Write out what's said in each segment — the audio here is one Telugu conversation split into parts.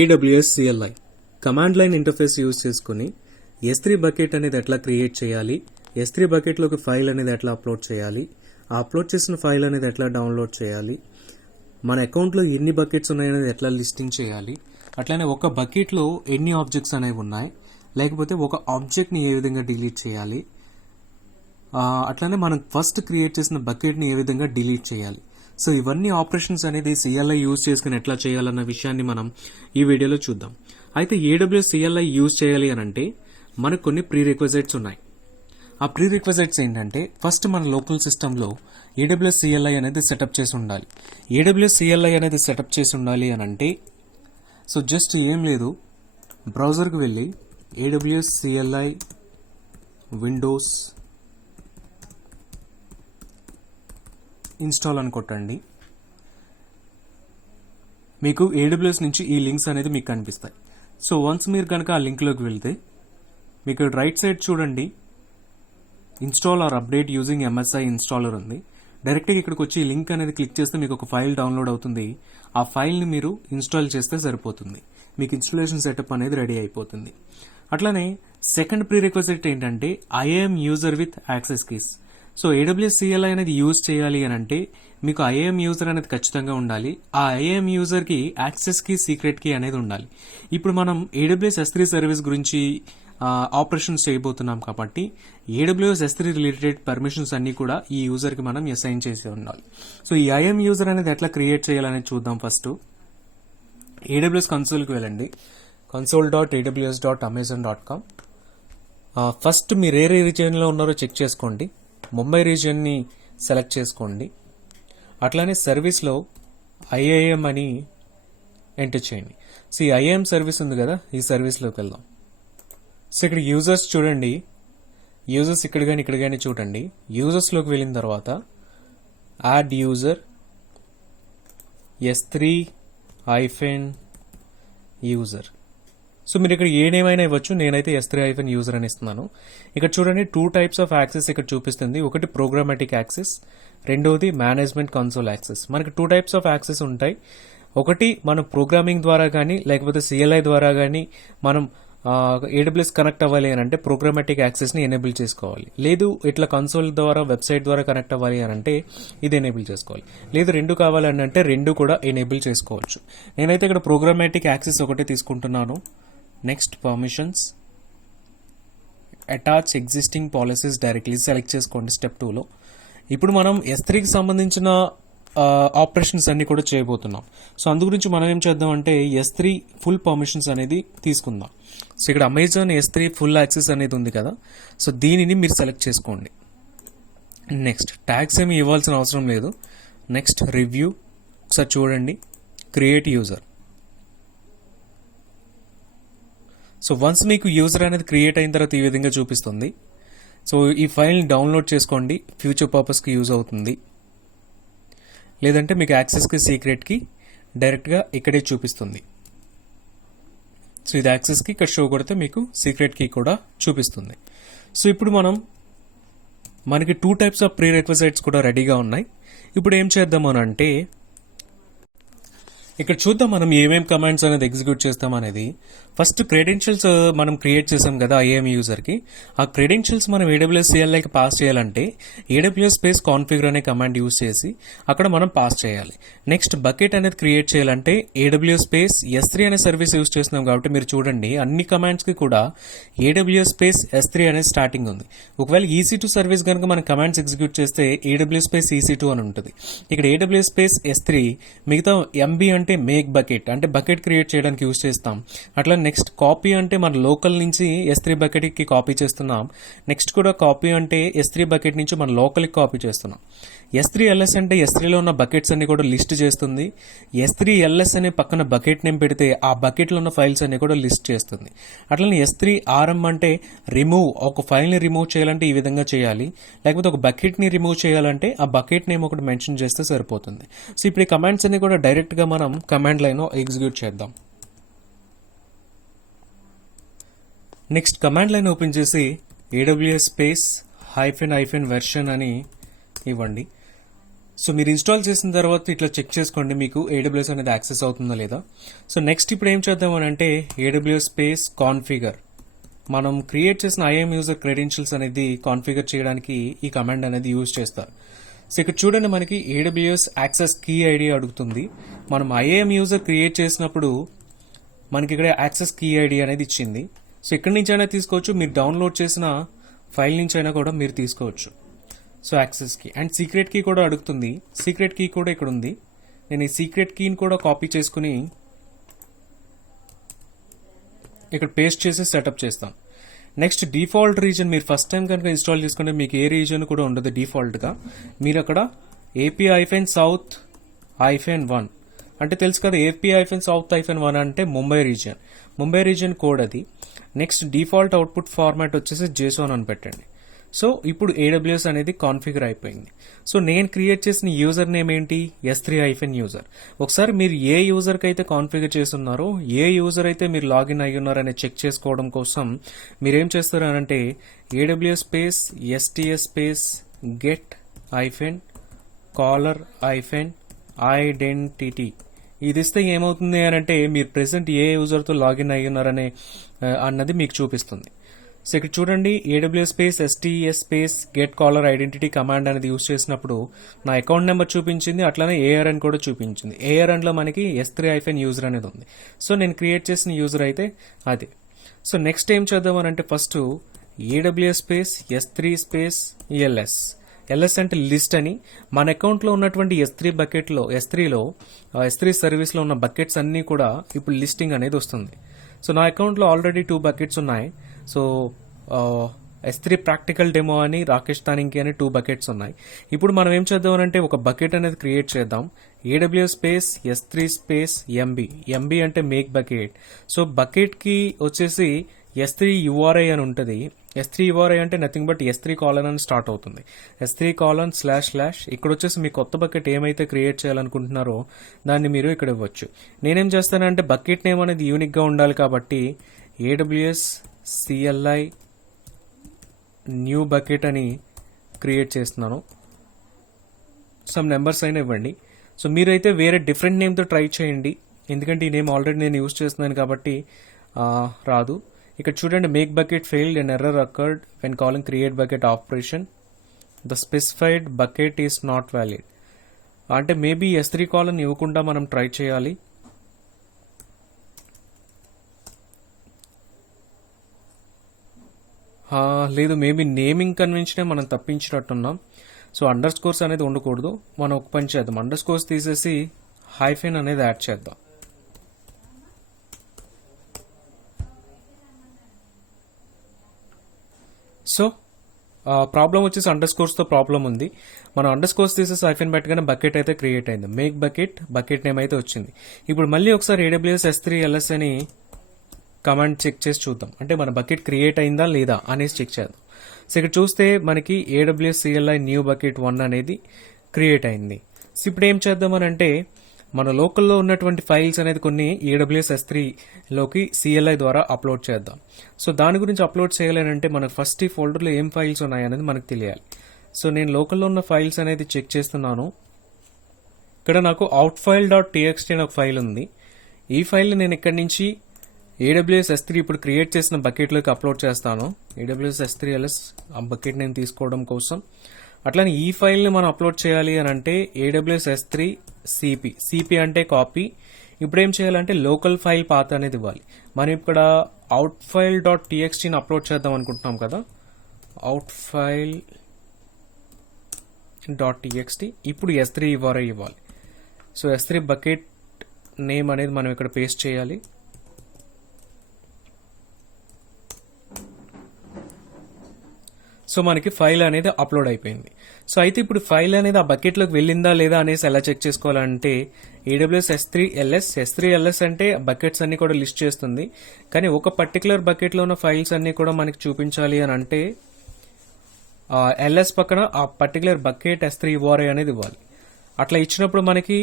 AWS CLI command line interface use చేసుకుని S3 బకెట్ అనేది ఎట్లా క్రియేట్ చేయాలి, S3 బకెట్లోకి ఫైల్ అనేది ఎట్లా అప్లోడ్ చేయాలి, ఆ అప్లోడ్ చేసిన ఫైల్ అనేది ఎట్లా డౌన్లోడ్ చేయాలి, మన అకౌంట్లో ఎన్ని బకెట్స్ ఉన్నాయనేది ఎట్లా లిస్టింగ్ చేయాలి, అట్లానే ఒక బకెట్లో ఎన్ని ఆబ్జెక్ట్స్ అనేవి ఉన్నాయి, లేకపోతే ఒక ఆబ్జెక్ట్ని ఏ విధంగా డిలీట్ చేయాలి, అట్లానే మనం ఫస్ట్ క్రియేట్ చేసిన బకెట్ని ఏ విధంగా డిలీట్ చేయాలి. సో ఇవన్నీ ఆపరేషన్స్ అనేది CLI యూజ్ చేసుకుని ఎట్లా చేయాలన్న విషయాన్ని మనం ఈ వీడియోలో చూద్దాం. అయితే AWS CLI యూజ్ చేయాలి అని అంటే మనకు కొన్ని ప్రీ రిక్వెజైట్స్ ఉన్నాయి. ఆ ప్రీ రిక్వెజైట్స్ ఏంటంటే ఫస్ట్ మన లోకల్ సిస్టంలో AWS CLI అనేది సెటప్ చేసి ఉండాలి. AWS CLI అనేది సెటప్ చేసి ఉండాలి అని అంటే సో జస్ట్ ఏం లేదు, బ్రౌజర్కి వెళ్ళి AWS CLI విండోస్ ఇన్స్టాల్ అని కొట్టండి. మీకు AWS నుంచి ఈ లింక్స్ అనేది మీకు కనిపిస్తాయి. సో వన్స్ మీరు కనుక ఆ లింక్లోకి వెళ్తే మీకు రైట్ సైడ్ చూడండి, install or update using MSI installer ఉంది. డైరెక్ట్గా ఇక్కడికి వచ్చి ఈ లింక్ అనేది క్లిక్ చేస్తే మీకు ఒక ఫైల్ డౌన్లోడ్ అవుతుంది. ఆ ఫైల్ని మీరు ఇన్స్టాల్ చేస్తే సరిపోతుంది, మీకు ఇన్స్టాలేషన్ సెటప్ అనేది రెడీ అయిపోతుంది. అట్లానే సెకండ్ ప్రీ రిక్వెజిట్ ఏంటంటే IAM user with access keys. So AWS CLI అనేది యూజ్ చేయాలి అని అంటే మీకు IAM యూజర్ అనేది ఖచ్చితంగా ఉండాలి. ఆ IAM యూజర్కి యాక్సెస్ కీ, సీక్రెట్ కీ అనేది ఉండాలి. ఇప్పుడు మనం AWS S3 సర్వీస్ గురించి ఆపరేషన్స్ చేయబోతున్నాం కాబట్టి AWS S3 రిలేటెడ్ పర్మిషన్స్ అన్ని కూడా ఈ యూజర్కి మనం అసైన్ చేసి ఉండాలి. సో ఈ IAM యూజర్ అనేది ఎట్లా క్రియేట్ చేయాలనేది చూద్దాం. ఫస్ట్ AWS కన్సోల్కి వెళ్ళండి, console.aws.amazon.com. ఫస్ట్ మీరు ఏ రీజియన్లో ఉన్నారో చెక్ చేసుకోండి. ముంబై రీజియన్ని సెలెక్ట్ చేసుకోండి. అట్లానే సర్వీస్లో IAM అని ఎంటర్ చేయండి. సో ఈ IAM సర్వీస్ ఉంది కదా, ఈ సర్వీస్లోకి వెళ్దాం. సో ఇక్కడ యూజర్స్ చూడండి, యూజర్స్ ఇక్కడ కానీ చూడండి. యూజర్స్లోకి వెళ్ళిన తర్వాత యాడ్ యూజర్ S3-యూజర్. సో మీరు ఇక్కడ ఏ నేమ్ అయినా ఇవ్వచ్చు, నేనైతే S3-యూజర్ అని ఇస్తున్నాను. ఇక్కడ చూడండి 2 టైప్స్ ఆఫ్ యాక్సెస్ ఇక్కడ చూపిస్తుంది. ఒకటి ప్రోగ్రామాటిక్ యాక్సెస్, రెండోది మేనేజ్మెంట్ కన్సోల్ యాక్సెస్. మనకి 2 టైప్స్ ఆఫ్ యాక్సెస్ ఉంటాయి. ఒకటి మనం ప్రోగ్రామింగ్ ద్వారా కానీ లేకపోతే CLI ద్వారా కానీ మనం AWS కనెక్ట్ అవ్వాలి అని అంటే ప్రోగ్రామాటిక్ యాక్సెస్ని ఎనేబుల్ చేసుకోవాలి. లేదు ఇట్లా కన్సోల్ ద్వారా వెబ్సైట్ ద్వారా కనెక్ట్ అవ్వాలి అని అంటే ఇది ఎనేబుల్ చేసుకోవాలి. లేదు రెండు కావాలని అంటే రెండు కూడా ఎనేబుల్ చేసుకోవచ్చు. నేనైతే ఇక్కడ ప్రోగ్రామాటిక్ యాక్సెస్ ఒకటే తీసుకుంటున్నాను. Next permissions, attach existing policies directly select చేసుకోండి స్టెప్ 2లో. ఇప్పుడు మనం S3కి సంబంధించిన ఆపరేషన్స్ అన్ని కూడా చేయబోతున్నాం. సో అందు గురించి మనం ఏం చేద్దాం అంటే S3 ఫుల్ పర్మిషన్స్ అనేది తీసుకుందాం. సో ఇక్కడ అమెజాన్ S3 ఫుల్ యాక్సెస్ అనేది ఉంది కదా, సో దీనిని మీరు సెలెక్ట్ చేసుకోండి. నెక్స్ట్ ట్యాగ్స్ ఏమి ఇవ్వాల్సిన అవసరం లేదు. నెక్స్ట్ రివ్యూ, ఒకసారి చూడండి, క్రియేట్ యూజర్. సో వన్స్ మీకు యూజర్ అనేది క్రియేట్ అయిన తర్వాత ఈ విధంగా చూపిస్తుంది. సో ఈ ఫైల్ని డౌన్లోడ్ చేసుకోండి, ఫ్యూచర్ పర్పస్కి యూజ్ అవుతుంది. లేదంటే మీకు యాక్సెస్కి, సీక్రెట్కి డైరెక్ట్గా ఇక్కడే చూపిస్తుంది. సో ఇది యాక్సెస్కి, ఇక్కడ షో కొడితే మీకు సీక్రెట్కి కూడా చూపిస్తుంది. సో ఇప్పుడు మనకి 2 టైప్స్ ఆఫ్ ప్రీ రిక్వెజైట్స్ కూడా రెడీగా ఉన్నాయి. ఇప్పుడు ఏం చేద్దాం అని అంటే ఇక్కడ చూద్దాం మనం ఏమేం కమాండ్స్ అనేది ఎగ్జిక్యూట్ చేస్తాం అనేది. ఫస్ట్ క్రెడెన్షియల్స్ మనం క్రియేట్ చేసాం కదా IAM యూజర్కి. ఆ క్రెడెన్షియల్స్ మనం AWS CLIకి పాస్ చేయాలంటే AWS స్పేస్ కాన్ఫిగర్ అనే కమాండ్ యూజ్ చేసి అక్కడ మనం పాస్ చేయాలి. నెక్స్ట్ బకెట్ అనేది క్రియేట్ చేయాలంటే AWS స్పేస్ S3 అనే సర్వీస్ యూజ్ చేస్తున్నాం కాబట్టి మీరు చూడండి అన్ని కమాండ్స్కి కూడా AWS స్పేస్ S3 అనేది స్టార్టింగ్ ఉంది. ఒకవేళ EC2 సర్వీస్ కనుక మనం కమాండ్స్ ఎగ్జిక్యూట్ చేస్తే AWS స్పేస్ EC2 అని ఉంటుంది. ఇక్కడ AWS స్పేస్ S3, మిగతా MB అంటే మేక్ బకెట్, అంటే బకెట్ క్రియేట్ చేయడానికి యూజ్ చేస్తాం. అట్లా నెక్స్ట్ కాపీ అంటే మన లోకల్ నుంచి S3 బకెట్కి కాపీ చేస్తున్నాం. నెక్స్ట్ కూడా కాపీ అంటే S3 బకెట్ నుంచి మన లోకల్కి కాపీ చేస్తున్నాం. S3LS అంటే S3లో ఉన్న బకెట్స్ అన్ని కూడా లిస్ట్ చేస్తుంది. S3LS అనే పక్కన బకెట్ నేమ్ పెడితే ఆ బకెట్లో ఉన్న ఫైల్స్ అన్ని కూడా లిస్ట్ చేస్తుంది. అట్లనే S3RM అంటే రిమూవ్, ఒక ఫైల్ని రిమూవ్ చేయాలంటే ఈ విధంగా చేయాలి. లేకపోతే ఒక బకెట్ని రిమూవ్ చేయాలంటే ఆ బకెట్ నేమ్ ఒకటి మెన్షన్ చేస్తే సరిపోతుంది. సో ఇప్పుడు ఈ కమాండ్స్ అన్ని కూడా డైరెక్ట్గా మనం కమాండ్ లైన్లో ఎగ్జిక్యూట్ చేద్దాం. నెక్స్ట్ కమాండ్ లైన్ ఓపెన్ చేసి AWS స్పేస్ -version అని ఇవ్వండి. సో మీరు ఇన్స్టాల్ చేసిన తర్వాత ఇట్లా చెక్ చేసుకోండి మీకు ఏడబ్ల్యూఎస్ అనేది యాక్సెస్ అవుతుందా లేదా. సో నెక్స్ట్ ఇప్పుడు ఏం చేద్దాం అని అంటే ఏడబ్ల్యూఎస్ స్పేస్ కాన్ఫిగర్, మనం క్రియేట్ చేసిన ఐఎం యూజర్ క్రెడెన్షియల్స్ అనేది కాన్ఫిగర్ చేయడానికి ఈ కమాండ్ అనేది యూజ్ చేస్తారు. సో ఇక్కడ చూడండి మనకి ఏడబ్ల్యూఎస్ యాక్సెస్ కీ ఐడి అడుగుతుంది. మనం ఐఏఎం యూజర్ క్రియేట్ చేసినప్పుడు మనకి ఇక్కడ యాక్సెస్ కీ ఐడి అనేది ఇచ్చింది. సో ఇక్కడి నుంచి అయినా తీసుకోవచ్చు, మీరు డౌన్లోడ్ చేసిన ఫైల్ నుంచి అయినా కూడా మీరు తీసుకోవచ్చు. So access key and secret key కూడా అడుగుతుంది. సీక్రెట్ కీ కూడా ఇక్కడ ఉంది. నేను ఈ సీక్రెట్ కీని కూడా కాపీ చేసుకుని ఇక్కడ పేస్ట్ చేసి సెటప్ చేస్తాను. నెక్స్ట్ డిఫాల్ట్ రీజన్, మీరు ఫస్ట్ టైం కనుక ఇన్స్టాల్ చేసుకుంటే మీకు ఏ రీజన్ కూడా ఉండదు డిఫాల్ట్గా. మీరు అక్కడ AP-South-1 అంటే తెలుసు కదా, AP-South-1 అంటే ముంబై రీజియన్ కోడ్ అది. నెక్స్ట్ డిఫాల్ట్ అవుట్పుట్ ఫార్మాట్ వచ్చేసి JSON అని పెట్టండి. సో ఇప్పుడు AWS అనేది కాన్ఫిగర్ అయిపోయింది. సో నేను క్రియేట్ చేసిన యూజర్ నేమ్ ఏంటి, S3-user. ఒకసారి మీరు ఏ యూజర్కి అయితే కాన్ఫిగర్ చేస్తున్నారో, ఏ యూజర్ అయితే మీరు లాగిన్ అయ్యి ఉన్నారనే చెక్ చేసుకోవడం కోసం మీరేం చేస్తారు అంటే AWS space STS space get-caller-identity ఇది ఇస్తే ఏమవుతుంది అని అంటే మీరు ప్రెసెంట్ ఏ యూజర్తో లాగిన్ అయ్యి ఉన్నారనే అన్నది మీకు చూపిస్తుంది. సో ఇక్కడ చూడండి AWS space STS space get-caller-identity command అనేది యూజ్ చేసినప్పుడు నా అకౌంట్ నెంబర్ చూపించింది, అట్లానే ARN కూడా చూపించింది. ARN లో మనకి S3-user అనేది ఉంది. సో నేను క్రియేట్ చేసిన యూజర్ అయితే అది. సో నెక్స్ట్ ఏం చేద్దాం అని అంటే first AWS space S3 space LS అంటే లిస్ట్ అని, మన అకౌంట్లో ఉన్నటువంటి S3 సర్వీస్లో ఉన్న బకెట్స్ అన్నీ కూడా ఇప్పుడు లిస్టింగ్ అనేది వస్తుంది. సో నా అకౌంట్లో ఆల్రెడీ 2 బకెట్స్ ఉన్నాయి. సో S3 ప్రాక్టికల్ డెమో అని, రాకేష్ తానింకి అని 2 బకెట్స్ ఉన్నాయి. ఇప్పుడు మనం ఏం చేద్దాం అంటే ఒక బకెట్ అనేది క్రియేట్ చేద్దాం. AWS space S3 space MB అంటే మేక్ బకెట్. సో బకెట్ కి వచ్చేసి S3 URI అని ఉంటుంది. S3 URI అంటే నథింగ్ బట్ S3 కాలన్ అని స్టార్ట్ అవుతుంది. S3:// ఇక్కడ వచ్చేసి మీ కొత్త బకెట్ ఏమైతే క్రియేట్ చేయాలనుకుంటున్నారో దాన్ని మీరు ఇక్కడ ఇవ్వచ్చు. నేనేం చేస్తానంటే బకెట్ నేమ్ అనేది యూనిక్ గా ఉండాలి కాబట్టి AWS CLI న్యూ బకెట్ అని క్రియేట్ చేస్తున్నాను. సమ్ నెంబర్స్ అయినా ఇవ్వండి. సో మీరైతే వేరే డిఫరెంట్ నేమ్తో ట్రై చేయండి, ఎందుకంటే ఈ నేమ్ ఆల్రెడీ నేను యూజ్ చేస్తున్నాను కాబట్టి రాదు. ఇక్కడ చూడండి make bucket failed and error occurred when calling create bucket operation, the specified bucket is not valid. అంటే మేబీ S3 కాలన్ ఇవ్వకుండా మనం ట్రై చేయాలి. లేదు, మేబీ నేమింగ్ కన్వెన్షనే మనం తప్పించినట్టున్నాం. సో అండర్ స్కోర్స్ అనేది ఉండకూడదు. మనం ఒక పని చేద్దాం, అండర్ స్కోర్స్ తీసేసి హైఫెన్ అనేది యాడ్ చేద్దాం. సో ప్రాబ్లం వచ్చేసి అండర్ స్కోర్స్తో ప్రాబ్లం ఉంది. మనం అండర్ స్కోర్స్ తీసేసి హైఫెన్ పెట్టగానే బకెట్ అయితే క్రియేట్ అయింది. మేక్ బకెట్ నేమ్ అయితే వచ్చింది. ఇప్పుడు మళ్ళీ ఒకసారి AWS S3 LS అని కమాండ్ చెక్ చేసి చూద్దాం, అంటే మన బకెట్ క్రియేట్ అయిందా లేదా అనేసి చెక్ చేద్దాం. సో ఇక్కడ చూస్తే మనకి AWS CLI న్యూ బకెట్ 1 అనేది క్రియేట్ అయింది. సో ఇప్పుడు ఏం చేద్దామని అంటే మన లోకల్లో ఉన్నటువంటి ఫైల్స్ అనేది కొన్ని AWS S3లోకి CLI ద్వారా అప్లోడ్ చేద్దాం. సో దాని గురించి అప్లోడ్ చేయాలంటే మనకు ఫస్ట్ ఈ ఫోల్డర్లో ఏం ఫైల్స్ ఉన్నాయనేది మనకు తెలియాలి. సో నేను లోకల్లో ఉన్న ఫైల్స్ అనేది చెక్ చేస్తున్నాను. ఇక్కడ నాకు outfile.txt అనే ఒక ఫైల్ ఉంది. ఈ ఫైల్ నేను ఇక్కడి నుంచి AWS S3 ఇప్పుడు క్రియేట్ చేసిన బకెట్లోకి అప్లోడ్ చేస్తాను. AWS S3 LS ఆ బకెట్ నేను తీసుకోవడం కోసం. అట్లానే ఈ ఫైల్ని మనం అప్లోడ్ చేయాలి అని అంటే AWS S3 CP అంటే కాపీ. ఇప్పుడు ఏం చేయాలంటే లోకల్ ఫైల్ పాత్ అనేది ఇవ్వాలి. మనం ఇక్కడ outfile.txtని అప్లోడ్ చేద్దాం అనుకుంటున్నాం కదా, outfile.txt. ఇప్పుడు S3 URI ఇవ్వాలి. సో S3 బకెట్ నేమ్ అనేది మనం ఇక్కడ పేస్ట్ చేయాలి. సో మనకి ఫైల్ అనేది అప్లోడ్ అయిపోయింది. సో అయితే ఇప్పుడు ఫైల్ అనేది ఆ బకెట్లోకి వెళ్ళిందా లేదా అనేసి ఎలా చెక్ చేసుకోవాలంటే AWS S3 LS అంటే బకెట్స్ అన్ని కూడా లిస్ట్ చేస్తుంది. కానీ ఒక పర్టికులర్ బకెట్లో ఉన్న ఫైల్స్ అన్ని కూడా మనకి చూపించాలి అని అంటే LS పక్కన ఆ పర్టికులర్ బకెట్ S3 URI అనేది ఇవ్వాలి. అట్లా ఇచ్చినప్పుడు మనకి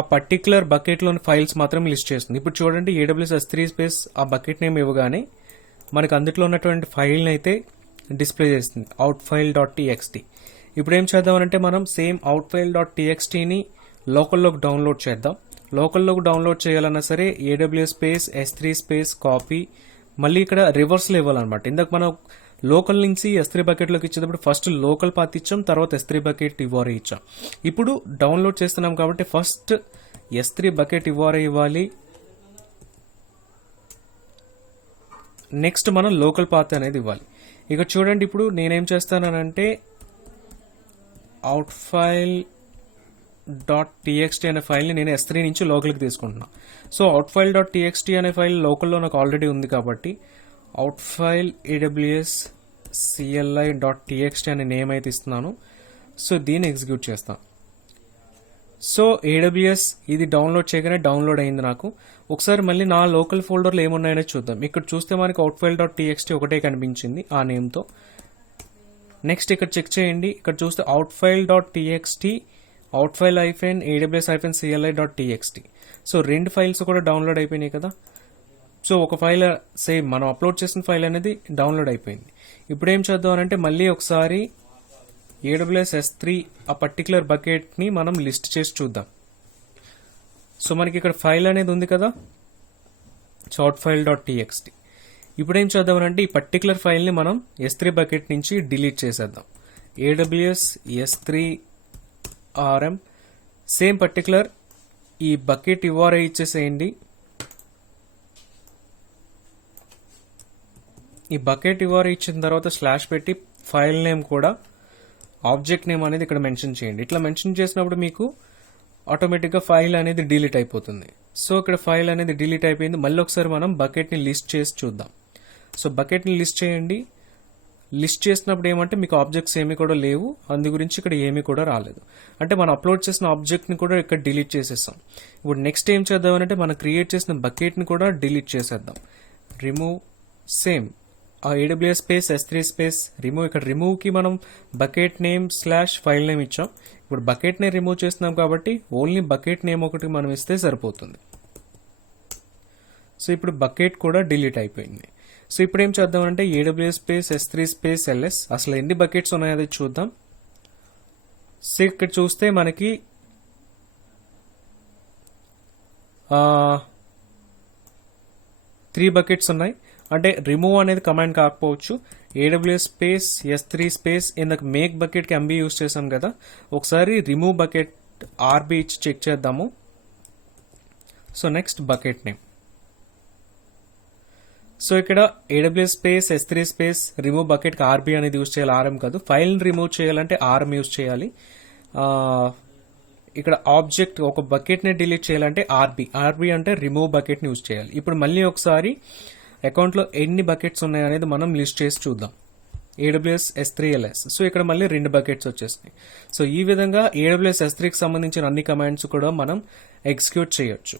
ఆ పర్టికులర్ బకెట్లోని ఫైల్స్ మాత్రం లిస్ట్ చేస్తుంది. ఇప్పుడు చూడండి AWS S3 స్పేస్ ఆ బకెట్ నేమ్ ఇవ్వగానే మనకి అందులో ఉన్నటువంటి ఫైల్ని అయితే డిస్ప్లే చేస్తుంది outfile.txt. ఇప్పుడు ఏం చేద్దామంటే మనం సేమ్ అవుట్ ఫైల్ డాట్ టీఎక్స్టీని లోకల్లోకి డౌన్లోడ్ చేద్దాం. లోకల్లోకి డౌన్లోడ్ చేయాలన్నా సరే AWS space S3 space copy, మళ్ళీ ఇక్కడ రివర్స్లో ఇవ్వాలన్నమాట. ఇందాక మనం లోకల్ నుంచి S3 బకెట్లోకి ఇచ్చేటప్పుడు ఫస్ట్ లోకల్ పాత్ ఇచ్చాం, తర్వాత S3 బకెట్ ఇవ్వరే ఇచ్చాం. ఇప్పుడు డౌన్లోడ్ చేస్తున్నాం కాబట్టి ఫస్ట్ S3 బకెట్ ఇవ్వరే ఇవ్వాలి, నెక్స్ట్ మనం లోకల్ పాత్ అనేది ఇవ్వాలి. ఇక చూడండి, ఇప్పుడు నేనేం చేస్తానంటే అవుట్ ఫైల్ డాట్ టీఎక్స్టీ అనే ఫైల్ని నేను S3 నుంచి లోకల్కి తీసుకుంటున్నాను. So out file dot TXT అనే ఫైల్ లోకల్లో నాకు ఆల్రెడీ ఉంది కాబట్టి out file AWS CLI dot TXT అనే నేమ్ అయితే ఇస్తున్నాను. సో దీన్ని ఎగ్జిక్యూట్ చేస్తాను. సో AWS ఇది డౌన్లోడ్ చేయగానే డౌన్లోడ్ అయింది నాకు. ఒకసారి మళ్ళీ నా లోకల్ ఫోల్డర్లో ఏమున్నాయో చూద్దాం. ఇక్కడ చూస్తే మనకి అవుట్ ఫైల్ డాట్ టీఎక్స్టీ ఒకటే కనిపించింది ఆ నేమ్తో. నెక్స్ట్ ఇక్కడ చెక్ చేయండి, ఇక్కడ చూస్తే out file dot TXT out file AWS CLI dot TXT. So రెండు ఫైల్స్ కూడా డౌన్లోడ్ అయిపోయినాయి కదా. సో ఒక ఫైల్ సేమ్ మనం అప్లోడ్ చేసిన ఫైల్ అనేది డౌన్లోడ్ అయిపోయింది. ఇప్పుడు ఏం చేద్దాం అంటే మళ్ళీ ఒకసారి AWS S3 ఆ పర్టికులర్ బకెట్ని మనం లిస్ట్ చేసి చూద్దాం. సో మనకి ఇక్కడ ఫైల్ అనేది ఉంది కదా, so out file dot TXT. ఇప్పుడు ఏం చేద్దాం అంటే ఈ పర్టికులర్ ఫైల్ని మనం S3 బకెట్ నుంచి డిలీట్ చేసేద్దాం. AWS S3 RM same particular ఈ బకెట్ ఇవ్వరే ఇచ్చేసేయండి. ఈ బకెట్ ఇవ్వరే ఇచ్చిన తర్వాత స్లాష్ పెట్టి ఫైల్ నేమ్ కూడా ఆబ్జెక్ట్ నేమ్ అనేది ఇక్కడ మెన్షన్ చేయండి. ఇట్లా మెన్షన్ చేసినప్పుడు మీకు ఆటోమేటిక్గా ఫైల్ అనేది డిలీట్ అయిపోతుంది. సో ఇక్కడ ఫైల్ అనేది డిలీట్ అయిపోయింది. మళ్ళీ ఒకసారి మనం బకెట్ని లిస్ట్ చేసి చూద్దాం. సో బకెట్ని లిస్ట్ చేయండి. లిస్ట్ చేసినప్పుడు ఏమంటే మీకు ఆబ్జెక్ట్స్ ఏమీ కూడా లేవు, అందు గురించి ఇక్కడ ఏమీ కూడా రాలేదు. అంటే మనం అప్లోడ్ చేసిన ఆబ్జెక్ట్ని కూడా ఇక్కడ డిలీట్ చేసేస్తాం. ఇప్పుడు నెక్స్ట్ ఏం చేద్దామంటే మనం క్రియేట్ చేసిన బకెట్ని కూడా డిలీట్ చేసేద్దాం. రిమూవ్ సేమ్ ఆ AWS space S3 space remove. ఇక్కడ రిమూవ్కి మనం bucket name slash file name ఇచ్చాం. ఇప్పుడు బకెట్ నేమ్ రిమూవ్ చేస్తున్నాం కాబట్టి ఓన్లీ బకెట్ నేమ్ ఒకటి మనం ఇస్తే సరిపోతుంది. సో ఇప్పుడు బకెట్ కూడా డిలీట్ అయిపోయింది. సో ఇప్పుడు ఏం చేద్దామంటే AWS space S3 space LS అసలు ఎన్ని బకెట్స్ ఉన్నాయో అది చూద్దాం. సో ఇక్కడ చూస్తే మనకి 3 బకెట్స్ ఉన్నాయి. అంటే రిమూవ్ అనేది కమాండ్ కాకపోవచ్చు. AWS స్పేస్ S3 స్పేస్ ఇందాక మేక్ బకెట్కి MB యూస్ చేసాం కదా, ఒకసారి రిమూవ్ బకెట్ RB ఇచ్చి చెక్ చేద్దాము. So next bucket name. So ఇక్కడ AWS space S3 space remove బకెట్కి RB అనేది యూస్ చేయాలి, RM కాదు. ఫైల్ రిమూవ్ చేయాలంటే RM యూస్ చేయాలి. ఇక్కడ ఆబ్జెక్ట్ ఒక బకెట్ని డిలీట్ చేయాలంటే RB అంటే రిమూవ్ బకెట్ని యూస్ చేయాలి. ఇప్పుడు మళ్ళీ ఒకసారి అకౌంట్లో ఎన్ని బకెట్స్ ఉన్నాయి అనేది మనం లిస్ట్ చేసి చూద్దాం. AWS S3 LS. సో ఇక్కడ మళ్ళీ 2 బకెట్స్ వచ్చేసినాయి. సో ఈ విధంగా AWS S3కి సంబంధించిన అన్ని కమాండ్స్ కూడా మనం ఎగ్జిక్యూట్ చేయొచ్చు.